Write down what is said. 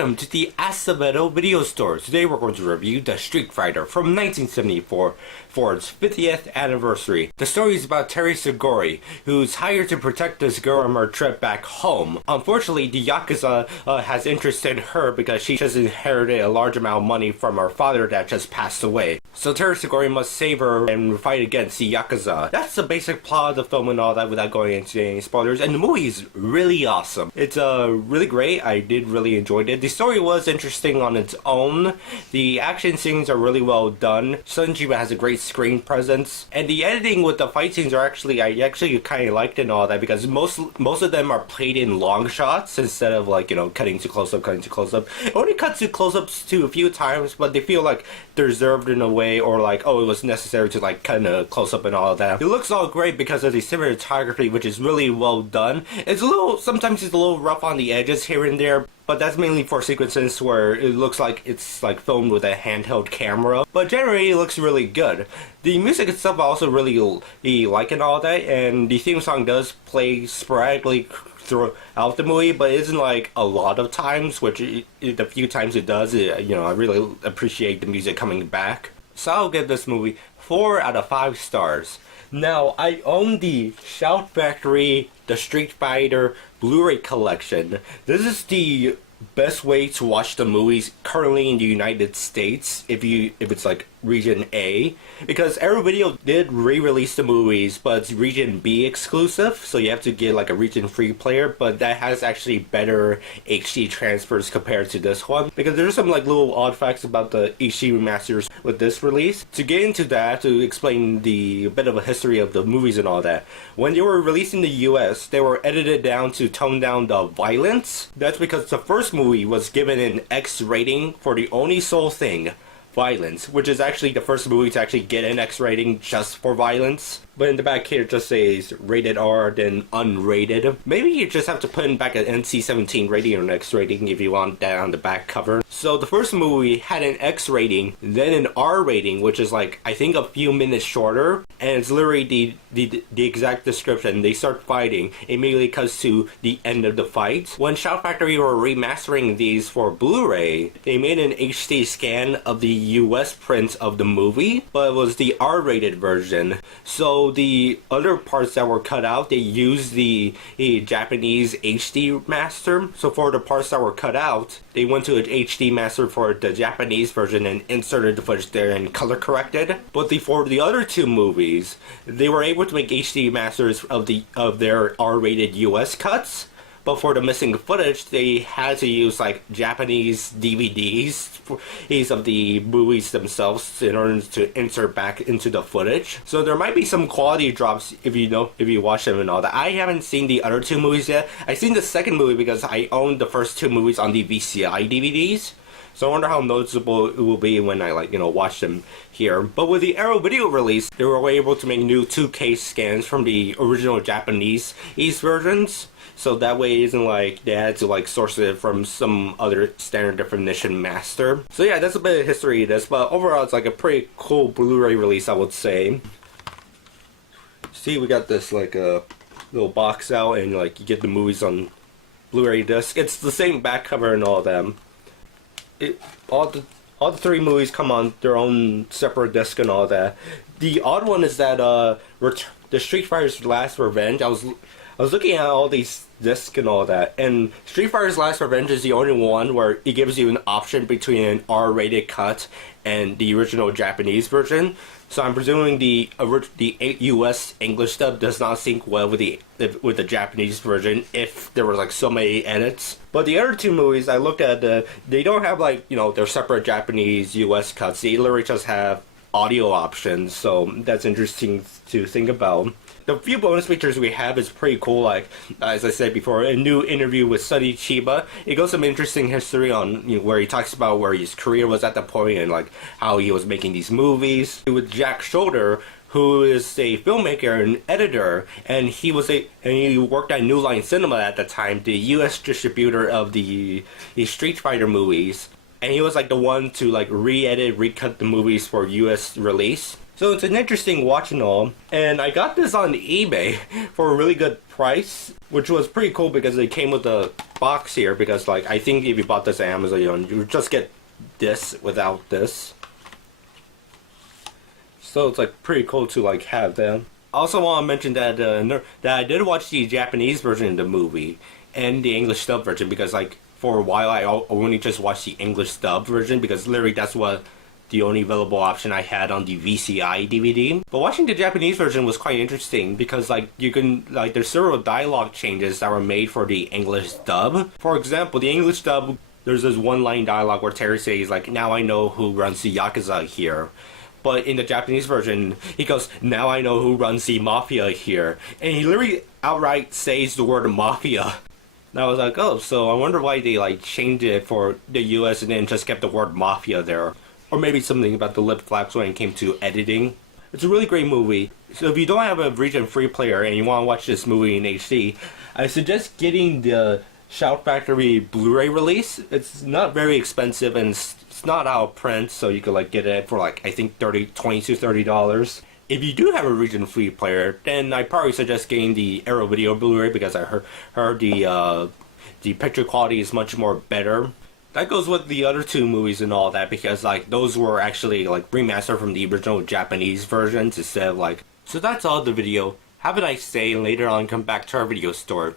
welcome to the ACEVEDO video store. Today we're going to review the Street Fighter from 1974 for its 50th anniversary. The story is about Terry Seguri, who's hired to protect this girl on her trip back home. Unfortunately, the Yakuza has interest in her because she just inherited a large amount of money from her father that just passed away. So Terry Seguri must save her and fight against the Yakuza. That's the basic plot of the film and all that without going into any spoilers. And the movie is really awesome. It's really great. I did really enjoy it. The story was interesting on its own. The action scenes are really well done. Sonny Chiba has a great screen presence. And the editing with the fight scenes are I actually kind of liked it and all that because most of them are played in long shots instead of cutting to close up. It only cuts to close-ups to a few times, but they feel like they're reserved in a way or it was necessary to cut a close-up and all of that. It looks all great because of the cinematography, which is really well done. Sometimes it's a little rough on the edges here and there, but that's mainly for sequences where it looks like it's filmed with a handheld camera. But generally it looks really good. The music itself I also really like and all that, and the theme song does play sporadically throughout the movie, but it isn't a lot of times, which the few times it does, I really appreciate the music coming back. So I'll give this movie 4 out of 5 stars. Now, I own the Shout Factory The Street Fighter Blu-ray collection. This is the best way to watch the movies currently in the United States if it's region A, because ACEVEDO did re-release the movies, but it's region B exclusive, so you have to get a region free player, but that has actually better HD transfers compared to this one, because there's some little odd facts about the HD remasters with this release. To get into that, to explain the bit of a history of the movies and all that, when they were released in the US, they were edited down to tone down the violence. That's because the first movie was given an X rating for the only sole thing, violence, which is actually the first movie to actually get an X rating just for violence. But in the back here it just says rated R, then unrated. Maybe you just have to put in back an NC-17 rating or an X rating if you want that on the back cover. So the first movie had an X rating, then an R rating, which is I think a few minutes shorter, and it's literally the exact description. They start fighting, immediately cuts to the end of the fight. When Shout Factory were remastering these for Blu-ray, they made an HD scan of the US print of the movie, but it was the R-rated version. So the other parts that were cut out, they used the Japanese HD master. So for the parts that were cut out, they went to an HD master for the Japanese version and inserted the footage there and color corrected. But for the other two movies, they were able to make HD masters of their R-rated US cuts. But for the missing footage, they had to use Japanese DVDs of the movies themselves in order to insert back into the footage. So there might be some quality drops if you watch them and all that. I haven't seen the other two movies yet. I've seen the second movie because I own the first two movies on the VCI DVDs. So I wonder how noticeable it will be when I watch them here. But with the ACEVEDO release, they were able to make new 2K scans from the original Japanese versions. So that way it isn't they had to source it from some other standard definition master. So yeah, that's a bit of history of this, but overall it's a pretty cool Blu-ray release, I would say. See, we got this a little box out, and you get the movies on Blu-ray disc. It's the same back cover and all them. All the three movies come on their own separate disc and all that. The odd one is that the Street Fighter's Last Revenge. I was looking at all these discs and all that, and Street Fighter's Last Revenge is the only one where it gives you an option between an R-rated cut and the original Japanese version. So I'm presuming the US English dub does not sync well with the Japanese version if there were so many edits. But the other two movies I looked at, they don't have their separate Japanese US cuts. They literally just have audio options, so that's interesting to think about. The few bonus features we have is pretty cool, as I said before, a new interview with Sonny Chiba. It goes some interesting history on where he talks about where his career was at the point and how he was making these movies. With Jack Shoulder, who is a filmmaker and editor, and he worked at New Line Cinema at the time, the US distributor of the Street Fighter movies. And he was the one to re-edit, recut the movies for US release. So it's an interesting watch and all, and I got this on eBay for a really good price, which was pretty cool because it came with a box here, because like I think if you bought this at Amazon, you would just get this without this. So it's like pretty cool to like have them. I also want to mention that that I did watch the Japanese version of the movie and the English dub version, because like for a while I only just watched the English dub version because literally that's what the only available option I had on the VCI DVD. But watching the Japanese version was quite interesting because like you can like there's several dialogue changes that were made for the English dub. For example, the English dub, there's this one line dialogue where Terry says like, "Now I know who runs the Yakuza here." But in the Japanese version, he goes, "Now I know who runs the mafia here." And he literally outright says the word mafia. And I was like, oh, so I wonder why they like changed it for the US and then just kept the word mafia there. Or maybe something about the lip flaps when it came to editing. It's a really great movie. So if you don't have a region-free player and you want to watch this movie in HD, I suggest getting the Shout Factory Blu-ray release. It's not very expensive and it's not out of print, so you could like get it for like I think $20 to $30. If you do have a region-free player, then I probably suggest getting the ACEVEDO Blu-ray because I heard the picture quality is much more better. That goes with the other two movies and all that, because like those were actually like remastered from the original Japanese versions instead of like. So that's all the video. Have a nice day, and later on come back to our video store.